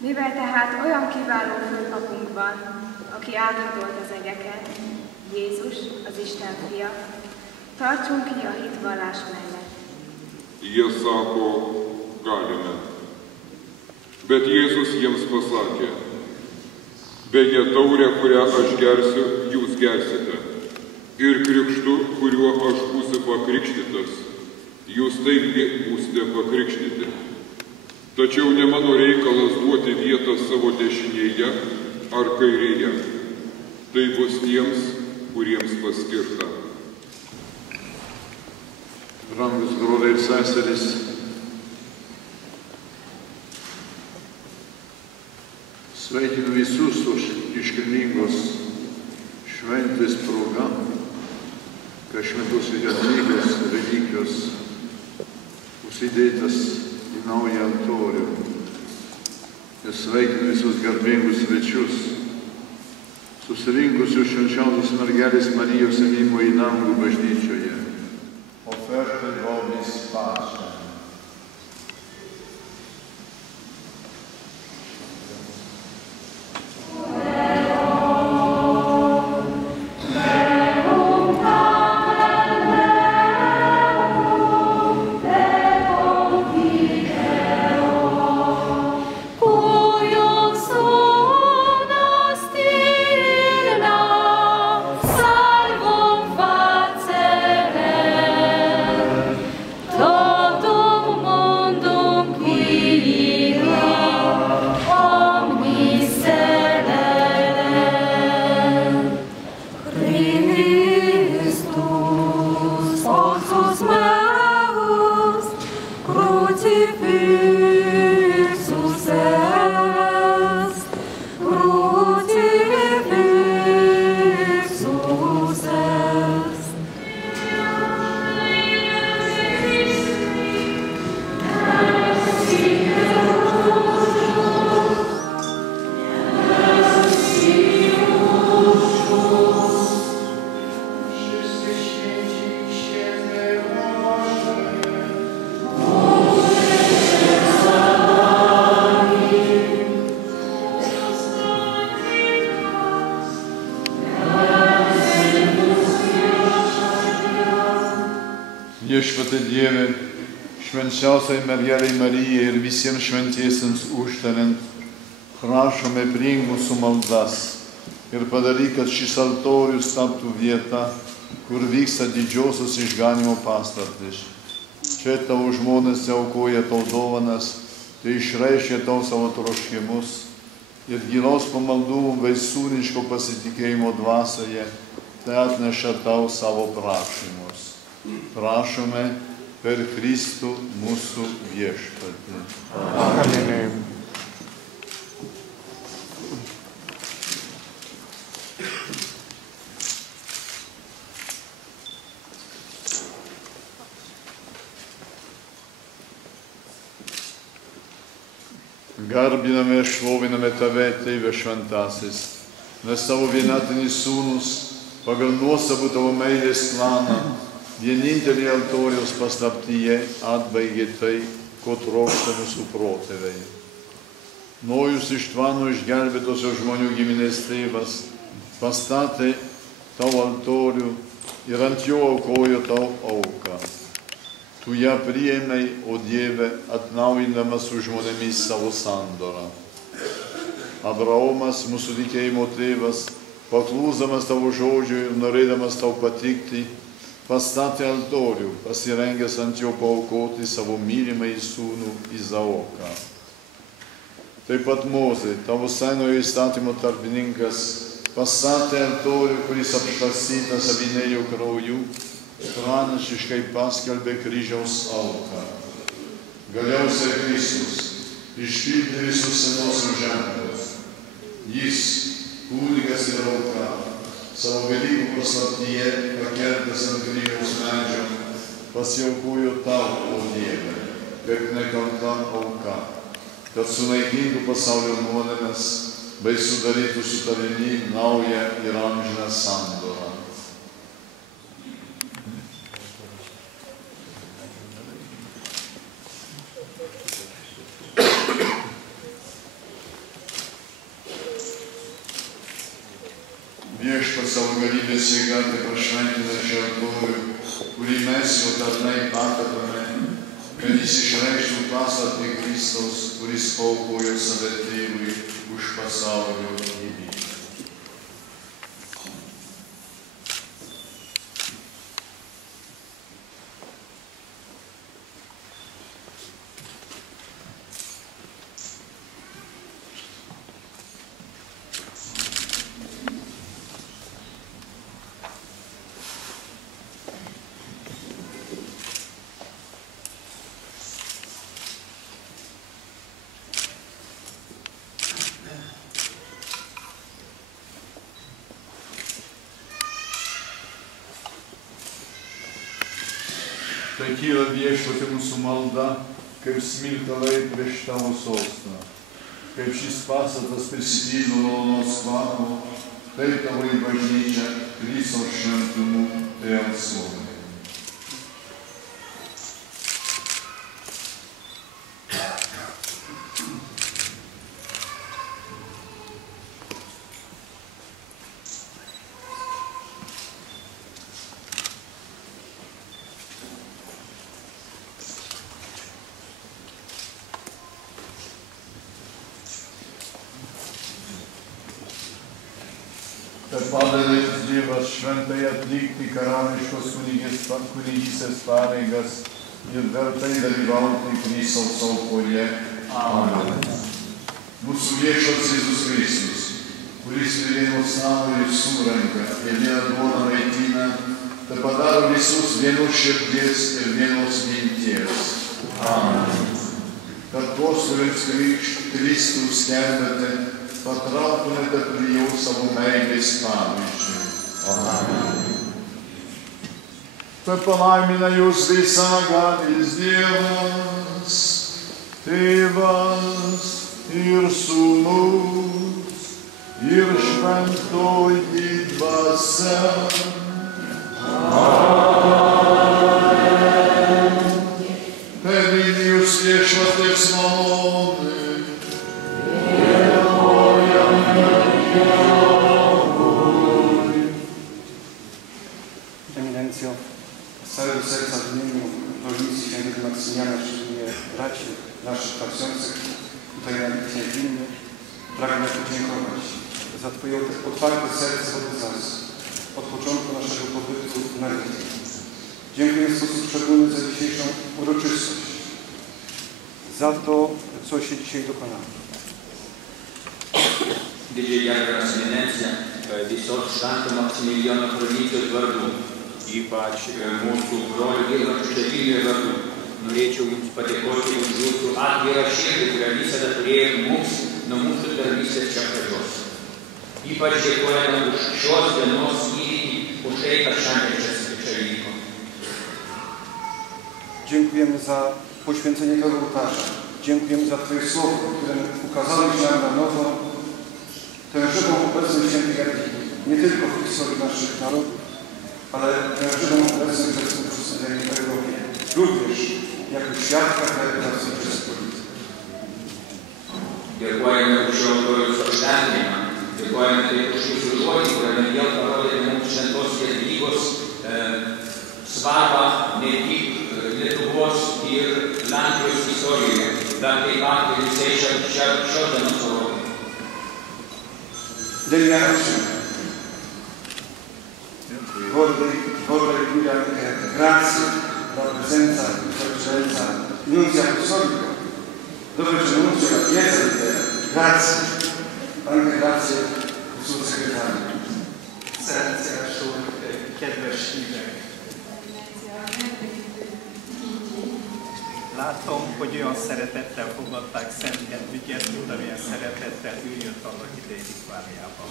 Mivel tehát olyan kiváló főpapunk van, aki áthatolt az egeken, Jézus, az Isten fia, tartsunk ki a hitvallás mellett. Jie sako, galime. Bet Jėzus jiems pasakė, beje taurę, kurią aš gersiu, jūs gersite. Ir krikštu, kuriuo aš būsiu pakrikštytas, jūs taipgi būsite pakrikštyti. Tačiau ne mano reikalas duoti vietą savo dešinėje ar kairėje. Tai bus tiems, kuriems paskirta. Brangus broliai ir seserys, sveikinu visus už iškilmingos šventės proga, kad šventos Jadvygos relikvijos užsidėtas į naują altorių. Ir sveikinu visus garbingus svečius, susirinkusius švenčiausios mergelės Marijos ėmimo į dangų bažnyčioje. Oferta vobis pace. Viešpatie Dieve, švenčiausiai mergelei Marijai ir visiems šventiesiems užtariant, prašome priimk mūsų maldas ir padaryk, kad šis altorius taptų vieta, kur vyksta didžiosios išganimo paslaptys. Čia tavo žmonės aukoja tau dovanas, tai išreiškia tau savo troškimus ir gilaus pamaldumo bei sūniško pasitikėjimo dvasioje, tai atneša tau savo prašymus. Prašome per Kristų mūsų viešpatį. Amen. Garbiname, šloviname Tave, Tėve šventasis, nes Tavo vienatinis Sūnus pagal nuostabų Tavo meilės planą vienintelį altoriaus paslaptyje atbaigė tai, ko trokšta mūsų protėviai. Nojus Ištvano išgelbėtosios žmonių giminės tėvas pastatė Tau altorių ir ant jo aukojo Tau auką. Tu ją priėmei, o Dieve, atnaujindamas su žmonėmis savo sandorą. Abraomas, mūsų tikėjimo tėvas, paklūsdamas Tavo žodžiui ir norėdamas Tau patikti, pastatė altorių, pasirengęs ant jo paaukoti savo mylimąjį sūnų Izaoką. Taip pat Mozė, Tavo senojo įstatymo tarpininkas, pastatė altorių, kuris apšlakstytas avinėlio krauju, pranašiškai paskelbė kryžiaus auką. Galiausiai Kristus išpildė visus senosius ženklus. Jis, kūdikas ir auka, savo Velykų paslaptyje, pakeltas ant kryžiaus medžio, pasiaukojo Tau, o Dieve, kaip nekalta auka, kad sunaikintų pasaulio nuodėmes, bei sudarytų su Tavimi naują ir amžiną sandorą. Viešpats savo galybės jėga tai pašventina šį altorių, kurį mes jo tarnai pakatome, kad jis išreikštų paslaptį Kristaus, kuris paaukojo save Tėvui už pasaulio gyvybę. Tai kyla Viešpatie mūsų malda, kaip smilkalai prieš tavo sostą. Kaip šis pastatas prisipildo malonos kvapo, taip tavo į bažnyčią Kristaus šventumu tai alsuoja. Kad padeda Dievas šventai atlikti karališkos kunigystės pareigas ir vertai dalyvauti Kristaus aukoje. Amen. Mūsų Viešpats Jėzus Kristus, kuris vienos namui surenka ir vieną duoną maitina, tai padaro visus vienos širdies ir vienos minties. Amen. Kad tuos, kuriems Kristų skelbiate, patrauktumėte prie jo savo meilės pavyzdžių. Amen. Tai palaimina jūs visagalis Dievas, Tėvas ir Sūnus ir Šventoji Dvasia. Amen. Tebūnie jūs Viešpaties malonė. Eminencjo, z całego serca w imieniu Prowincji Świętego Maksymiliana, szczególnie braci naszych pracujących tutaj na Litwie Wilnie, pragnę podziękować za Twoje otwarte serce wobec nas od początku naszego pobytu na Litwie. Dziękuję w sposób szczególny za dzisiejszą uroczystość, za to, co się dzisiaj dokonało. Didžiai gerbiamas eminencija, visos Švento Maksimilijono provincijos vardu, ypač mūsų brolių dirbančių čia Vilniuje vardu, norėčiau Jums padėkoti už Jūsų atvirą širdį, kurią visada turėjote mums nuo mūsų tarnystės čia pradžios. Ypač dėkojame už šios dienos įvykį, už tai, kas šiandien čia įvyko. Dziękujemy za poświęcenie tego ołtarza. Dziękujemy za Twoje słowo, które ukazałeś nam na nowo tę żywą obecność świętej religii, nie tylko w historii naszych narodów, ale tę żywą obecność we współczesnej Europie, również jako świadka realizacji Rzeczypospolitej. Dėkojame už šio altoriaus apšventinimą, dėkojame taip už Jūsų žodį, kuriame vėl parodėte mums šventos vedybos svarbą ne tik Lietuvos ir Lenkijos istorijoje, bet taip pat ir visai šios dienos Europai. Delineazione. Vorrei dire anche grazie per la presenza di Sua Eccellenza Nunzio Apostolico, dove c'è Nunzio la Chiesa di Terra. Grazie, anche grazie al suo segretario. Szeretetes úr, kedves hívek! Látom, hogy olyan szeretettel fogadták Szent Hedviget, mint amilyen szeretettel ő jött annak idején Litvániában.